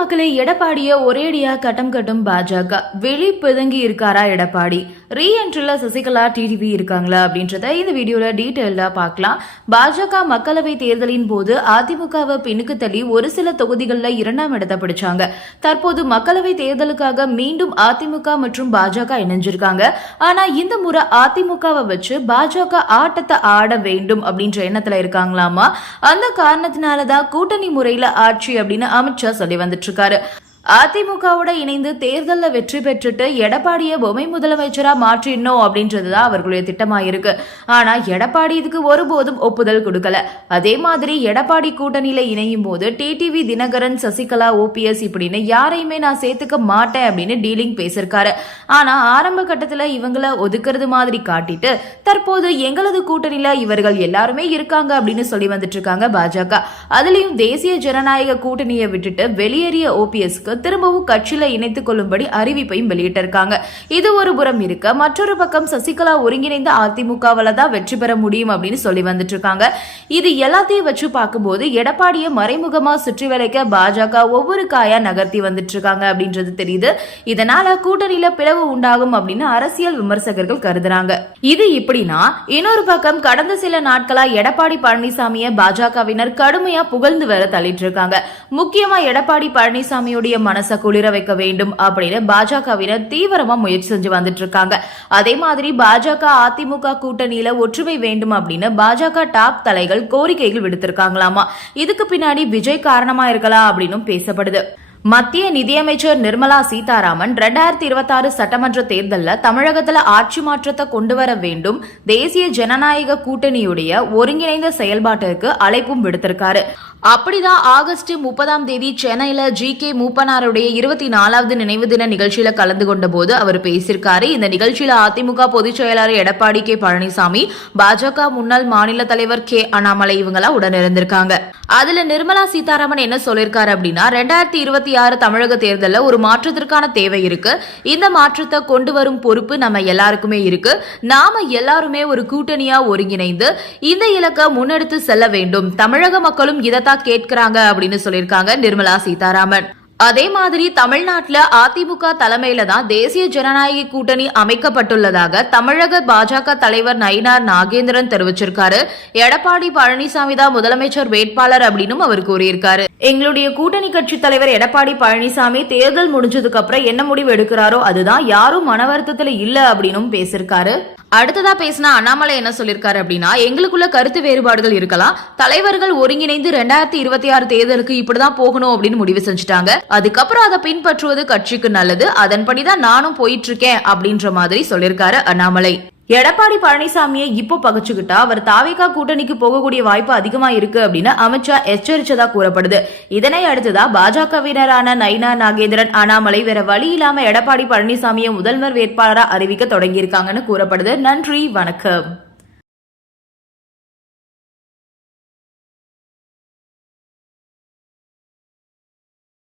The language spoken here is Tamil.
மக்களே எடப்பாடிய ஒரேடியா கட்டம் கட்டும் பாஜக. வெளி பிதுங்கி இருக்காரா எடப்பாடி? ரீஎன்ட்ரில சசிகலா டிடிவி இருக்காங்களா அப்படின்றத இந்த வீடியோல டீட்டெயிலா பார்க்கலாம். பாஜக மக்களவை தேர்தலின் போது அதிமுகவை பின்னுக்கு தள்ளி ஒரு சில தொகுதிகளில் இரண்டாம் இடத்தை பிடிச்சாங்க. தற்போது மக்களவை தேர்தலுக்காக மீண்டும் அதிமுக மற்றும் பாஜக இணைஞ்சிருக்காங்க. ஆனா இந்த முறை அதிமுகவை வச்சு பாஜக ஆட்டத்தை ஆட வேண்டும் அப்படின்ற எண்ணத்துல இருக்காங்களாமா? அந்த காரணத்தினாலதான் கூட்டணி முறையில ஆட்சி அப்படின்னு அமித்ஷா சொல்லி வந்துட்டு இருக்காரு அதிமுகவோட இணைந்து தேர்தலில் வெற்றி பெற்றுட்டு எடப்பாடியை பொம்மை முதலமைச்சரா மாற்றிடணும் அப்படின்றதுதான் அவர்களுடைய திட்டமா இருக்கு ஆனா எடப்பாடி இதுக்கு ஒருபோதும் ஒப்புதல் கொடுக்கல. அதே மாதிரி எடப்பாடி கூட்டணியில இணையும் போது டிடிவி தினகரன் சசிகலா ஓபிஎஸ் இப்படின்னு யாரையுமே நான் சேர்த்துக்க மாட்டேன் அப்படின்னு டீலிங் பேசியிருக்காரு ஆனா ஆரம்ப கட்டத்துல இவங்கள ஒதுக்குறது மாதிரி காட்டிட்டு தற்போது எங்களது கூட்டணியில இவர்கள் எல்லாருமே இருக்காங்க அப்படின்னு சொல்லி வந்துட்டு இருக்காங்க பாஜக. அதுலயும் தேசிய ஜனநாயக கூட்டணியை விட்டுட்டு வெளியேறிய ஓபிஎஸ்க்கு திரும்பவும் கட்சியில இணைத்துக் கொள்ளும்படி அறிவிப்பையும் வெளியிட்டிருக்காங்க. இது ஒரு புறம் இருக்க மற்றொரு பக்கம் சசிகலா ஒருங்கிணைந்த அதிமுகவால தான் வெற்றி பெற முடியும் அப்படின்னு சொல்லி வந்துட்டு இருக்காங்க இது எல்லாத்தையும் வச்சு பார்க்கும்போது எடப்பாடியை மறைமுகமா சுற்றி வளைக்க பாஜக ஒவ்வொரு காயா நகர்த்தி வந்துட்டு இருக்காங்க அப்படின்றது தெரியுது. இதனால கூட்டணியில பிளவு உண்டாகும் அப்படின்னு அரசியல் விமர்சகர்கள் கருதுறாங்க. இது இப்படின்னா இன்னொரு பக்கம் கடந்த சில நாட்களா எடப்பாடி பழனிசாமியை பாஜகவினர் கடுமையா புகழ்ந்து வர தள்ளிட்டு இருக்காங்க முக்கியமா எடப்பாடி பழனிசாமியுடைய மனசை குளிர வைக்க வேண்டும் அப்படின்னு பாஜகவினர் தீவிரமா முயற்சி செஞ்சு வந்துட்டு இருக்காங்க. அதே மாதிரி பாஜக அதிமுக கூட்டணியில ஒற்றுமை வேண்டும் அப்படின்னு பாஜக டாப் தலைகள் கோரிக்கைகள் விடுத்திருக்காங்களாமா. இதுக்கு பின்னாடி விஜய் காரணமா இருக்கலாம் அப்படின்னு பேசப்படுது. மத்திய நிதியமைச்சர் நிர்மலா சீதாராமன் ரெண்டாயிரத்தி இருபத்தி ஆறு சட்டமன்ற தேர்தலில் தமிழகத்தில் ஆட்சி மாற்றத்தை கொண்டு வர வேண்டும் தேசிய ஜனநாயக கூட்டணியுடைய ஒருங்கிணைந்த செயல்பாட்டிற்கு அழைப்பும் விடுத்திருக்காரு. அப்படிதான் ஆகஸ்ட் முப்பதாம் தேதி சென்னையில ஜி கே மூப்பனாருடைய இருபத்தி நாலாவது நினைவு தின நிகழ்ச்சியில கலந்து கொண்ட போது அவர் பேசியிருக்காரு. இந்த நிகழ்ச்சியில அதிமுக பொதுச் செயலாளர் எடப்பாடி கே பழனிசாமி பாஜக முன்னாள் மாநில தலைவர் கே அண்ணாமலை இவங்களா உடன் இருந்திருக்காங்க அதுல நிர்மலா சீதாராமன் என்ன சொல்லியிருக்காரு அப்படின்னா ரெண்டாயிரத்தி இருபத்தி ஆறு தமிழக தேர்தலில் ஒரு மாற்றத்திற்கான தேவை இருக்கு. இந்த மாற்றத்தை கொண்டு வரும் பொறுப்பு நம்ம எல்லாருக்குமே இருக்கு. நாம எல்லாருமே ஒரு கூட்டணியா ஒருங்கிணைந்து இந்த இலக்கை முன்னெடுத்து செல்ல வேண்டும். தமிழக மக்களும் இதைத்தான் கேட்கிறாங்க அப்படின்னு சொல்லியிருக்காங்க நிர்மலா சீதாராமன். அதே மாதிரி தமிழ்நாட்டில் அதிமுக தலைமையில தான் தேசிய ஜனநாயக கூட்டணி அமைக்கப்பட்டுள்ளதாக தமிழக பாஜக தலைவர் நயினார் நாகேந்திரன் தெரிவிச்சிருக்காரு. எடப்பாடி பழனிசாமி தான் முதலமைச்சர் வேட்பாளர் அப்படின்னும் அவர் கூறியிருக்காரு. எங்களுடைய கூட்டணி கட்சி தலைவர் எடப்பாடி பழனிசாமி தேர்தல் முடிஞ்சதுக்கு அப்புறம் என்ன முடிவு எடுக்கிறாரோ அதுதான் யாரும் மன வருத்தத்துல இல்ல அப்படின்னும் பேசியிருக்காரு. அடுத்ததா பேசினா அண்ணாமலை என்ன சொல்லியிருக்காரு அப்படின்னா எங்களுக்குள்ள கருத்து வேறுபாடுகள் இருக்கலாம். தலைவர்கள் ஒருங்கிணைந்து ரெண்டாயிரத்தி இருபத்தி ஆறு தேர்தலுக்கு இப்படிதான் போகணும் அப்படின்னு முடிவு செஞ்சுட்டாங்க. அதுக்கப்புறம் அதை பின்பற்றுவது கட்சிக்கு நல்லது. அதன்படிதான் நானும் போயிட்டு இருக்கேன் அப்படின்ற மாதிரி சொல்லியிருக்காரு அண்ணாமலை. எடப்பாடி பழனிசாமியை இப்போ பகச்சுக்கிட்டா அவர் தாவேகா கூட்டணிக்கு போகக்கூடிய வாய்ப்பு அதிகமா இருக்கு அப்படின்னு அமித்ஷா எச்சரிச்சதா கூறப்படுது. இதனை அடுத்ததா பாஜகவினரான நைனா நாகேந்திரன் அண்ணாமலை வேற வழி இல்லாம எடப்பாடி பழனிசாமியை முதல்வர் வேட்பாளராக அறிவிக்க தொடங்கியிருக்காங்கன்னு கூறப்படுது. நன்றி வணக்கம்.